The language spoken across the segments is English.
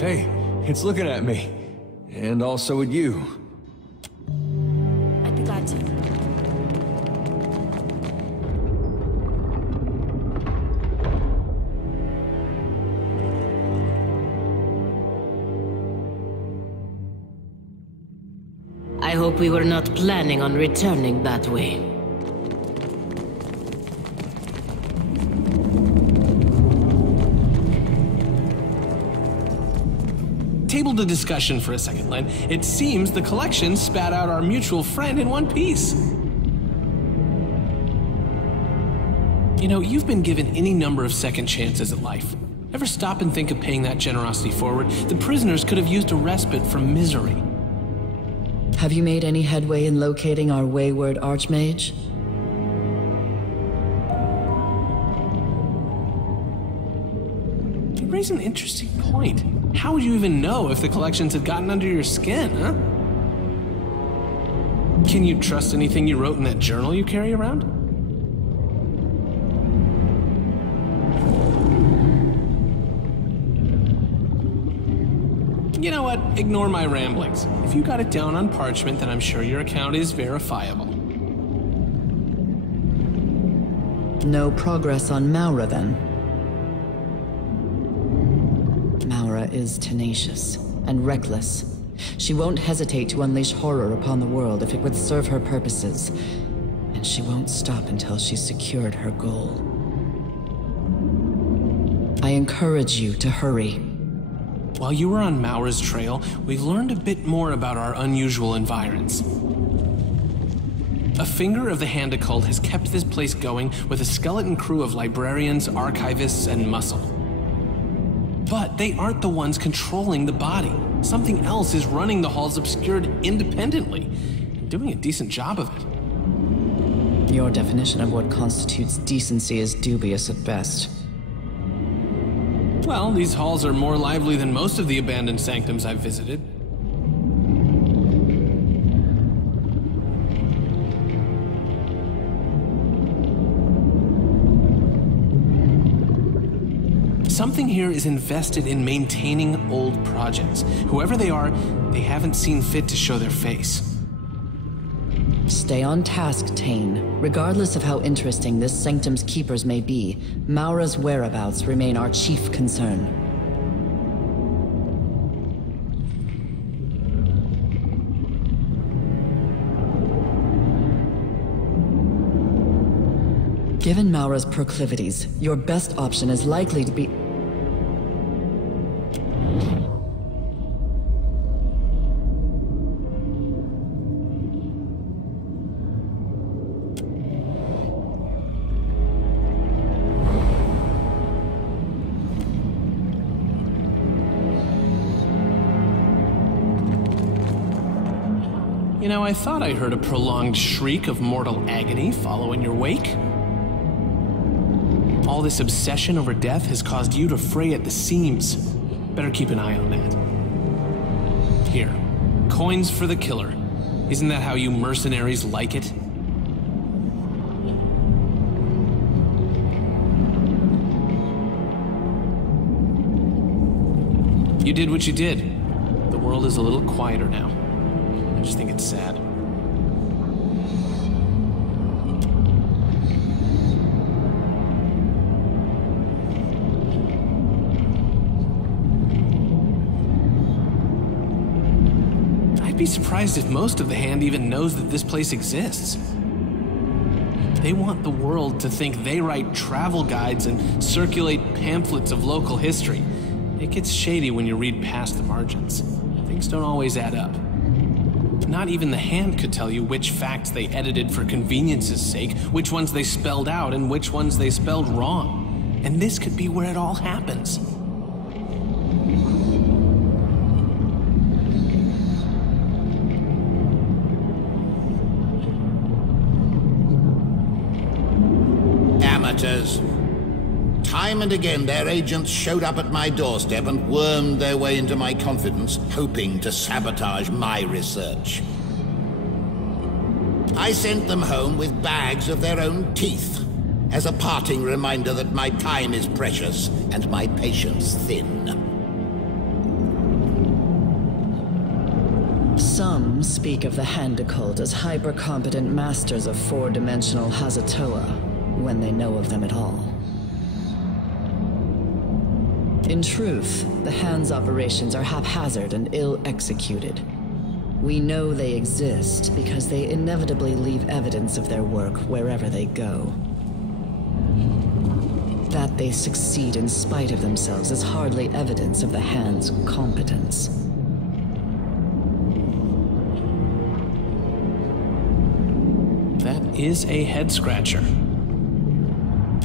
Hey, it's looking at me. And also at you. I'd be glad to. I hope we were not planning on returning that way. Table the discussion for a second, Len. It seems the collection spat out our mutual friend in one piece. You know, you've been given any number of second chances at life. Ever stop and think of paying that generosity forward? The prisoners could have used a respite from misery. Have you made any headway in locating our wayward archmage? You raise an interesting point. How would you even know if the collections had gotten under your skin, huh? Can you trust anything you wrote in that journal you carry around? You know what? Ignore my ramblings. If you got it down on parchment, then I'm sure your account is verifiable. No progress on Maura, then? Maura is tenacious and reckless. She won't hesitate to unleash horror upon the world if it would serve her purposes. And she won't stop until she's secured her goal. I encourage you to hurry. While you were on Maura's trail, we've learned a bit more about our unusual environs. A finger of the Hand Occult has kept this place going with a skeleton crew of librarians, archivists, and muscle. But they aren't the ones controlling the body. Something else is running the halls obscured independently, and doing a decent job of it. Your definition of what constitutes decency is dubious at best. Well, these halls are more lively than most of the abandoned sanctums I've visited. Something here is invested in maintaining old projects. Whoever they are, they haven't seen fit to show their face. Stay on task, Tane. Regardless of how interesting this sanctum's keepers may be, Maura's whereabouts remain our chief concern. Given Maura's proclivities, your best option is likely to be... You know, I thought I heard a prolonged shriek of mortal agony follow in your wake. All this obsession over death has caused you to fray at the seams. Better keep an eye on that. Here, coins for the killer. Isn't that how you mercenaries like it? You did what you did. The world is a little quieter now. I just think it's sad. I'd be surprised if most of the Hand even knows that this place exists. They want the world to think they write travel guides and circulate pamphlets of local history. It gets shady when you read past the margins. Things don't always add up. Not even the Hand could tell you which facts they edited for convenience's sake, which ones they spelled out, and which ones they spelled wrong. And this could be where it all happens. Amateurs. Time and again, their agents showed up at my doorstep and wormed their way into my confidence, hoping to sabotage my research. I sent them home with bags of their own teeth, as a parting reminder that my time is precious and my patience thin. Some speak of the Hand Occult as hyper-competent masters of four-dimensional Hazatoa, when they know of them at all. In truth, the Hand's operations are haphazard and ill-executed. We know they exist because they inevitably leave evidence of their work wherever they go. That they succeed in spite of themselves is hardly evidence of the Hand's competence. That is a head-scratcher.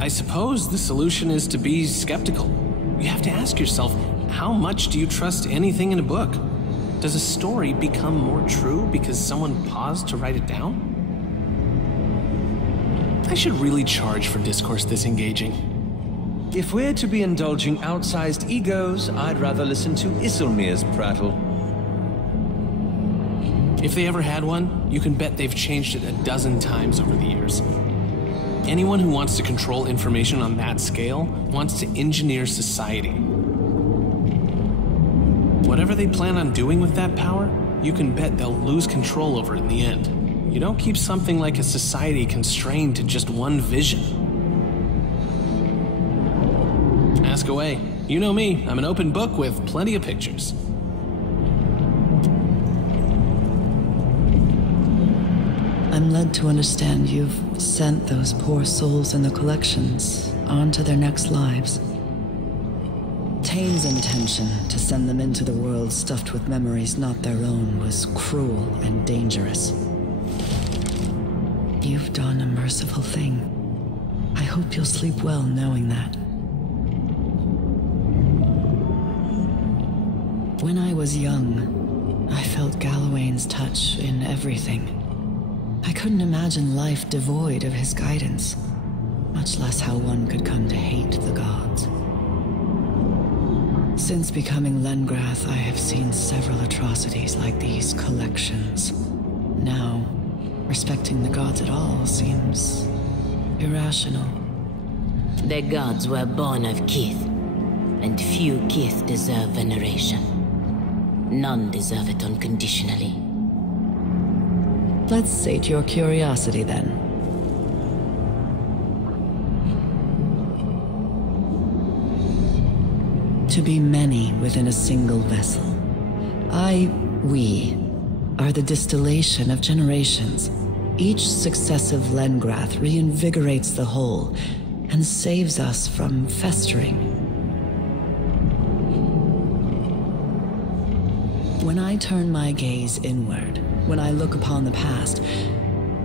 I suppose the solution is to be skeptical. You have to ask yourself, how much do you trust anything in a book? Does a story become more true because someone paused to write it down? I should really charge for discourse this engaging. If we're to be indulging outsized egos, I'd rather listen to Isilmir's prattle. If they ever had one, you can bet they've changed it a dozen times over the years. Anyone who wants to control information on that scale wants to engineer society. Whatever they plan on doing with that power, you can bet they'll lose control over it in the end. You don't keep something like a society constrained to just one vision. Ask away. You know me, I'm an open book with plenty of pictures. I'm led to understand you've sent those poor souls in the collections on to their next lives. Tane's intention to send them into the world stuffed with memories not their own was cruel and dangerous. You've done a merciful thing. I hope you'll sleep well knowing that. When I was young, I felt Galawain's touch in everything. I couldn't imagine life devoid of his guidance, much less how one could come to hate the gods. Since becoming Llengreth, I have seen several atrocities like these collections. Now, respecting the gods at all seems irrational. The gods were born of Kith, and few Kith deserve veneration. None deserve it unconditionally. Let's sate your curiosity then. To be many within a single vessel. We, are the distillation of generations. Each successive Llengreth reinvigorates the whole, and saves us from festering. When I turn my gaze inward, when I look upon the past,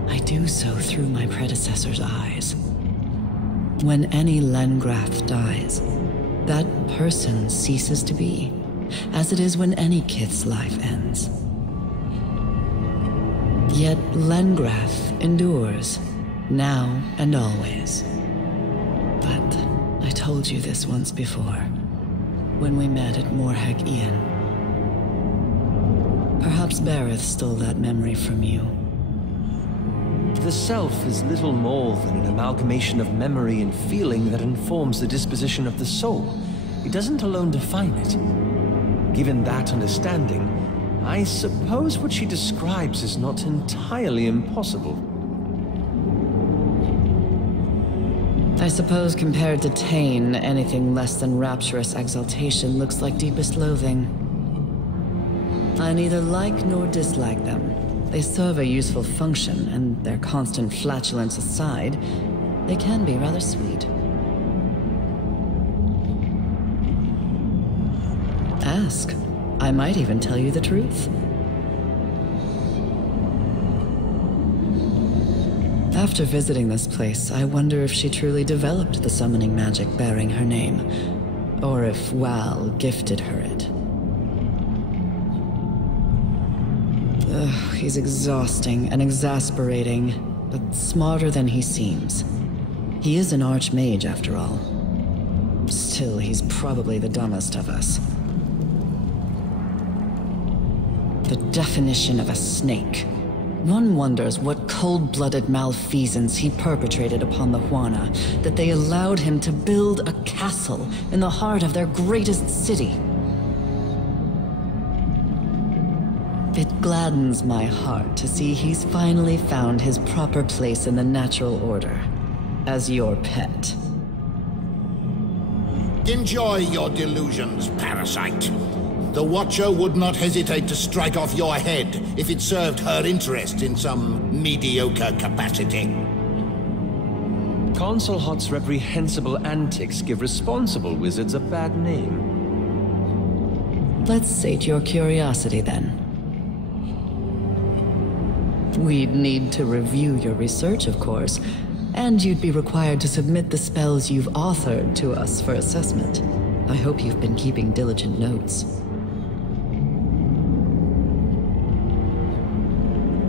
I do so through my predecessor's eyes. When any Llengreth dies, that person ceases to be, as it is when any Kith's life ends. Yet Llengreth endures, now and always. But I told you this once before, when we met at Morheg Ian. Perhaps Bareth stole that memory from you. The self is little more than an amalgamation of memory and feeling that informs the disposition of the soul. It doesn't alone define it. Given that understanding, I suppose what she describes is not entirely impossible. I suppose compared to Tane, anything less than rapturous exaltation looks like deepest loathing. I neither like nor dislike them. They serve a useful function, and their constant flatulence aside, they can be rather sweet. Ask. I might even tell you the truth. After visiting this place, I wonder if she truly developed the summoning magic bearing her name, or if Wal gifted her it. Ugh, he's exhausting and exasperating, but smarter than he seems. He is an archmage, after all. Still, he's probably the dumbest of us. The definition of a snake. One wonders what cold-blooded malfeasance he perpetrated upon the Huana, that they allowed him to build a castle in the heart of their greatest city. It gladdens my heart to see he's finally found his proper place in the natural order. As your pet. Enjoy your delusions, parasite. The Watcher would not hesitate to strike off your head if it served her interest in some mediocre capacity. Consul Hot's reprehensible antics give responsible wizards a bad name. Let's sate your curiosity then. We'd need to review your research, of course, and you'd be required to submit the spells you've authored to us for assessment. I hope you've been keeping diligent notes.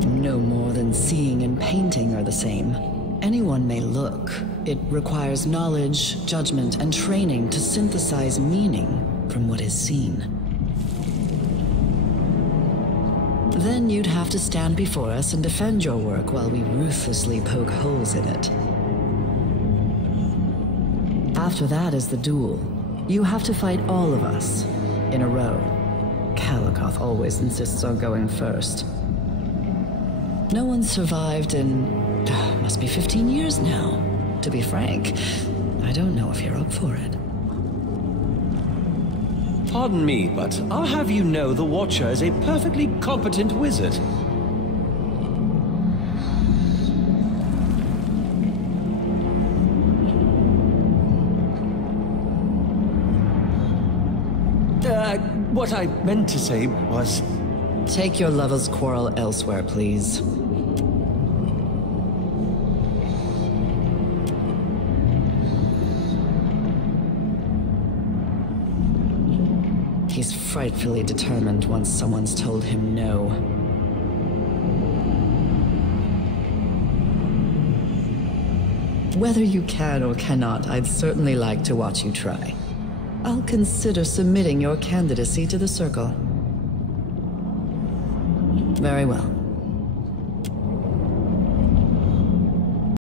No more than seeing and painting are the same. Anyone may look. It requires knowledge, judgment, and training to synthesize meaning from what is seen. Then you'd have to stand before us and defend your work while we ruthlessly poke holes in it. After that is the duel. You have to fight all of us, in a row. Calicoth always insists on going first. No one's survived in... must be 15 years now. To be frank, I don't know if you're up for it. Pardon me, but I'll have you know the Watcher is a perfectly competent wizard. What I meant to say was... Take your lover's quarrel elsewhere, please. He's frightfully determined once someone's told him no. Whether you can or cannot, I'd certainly like to watch you try. I'll consider submitting your candidacy to the Circle. Very well.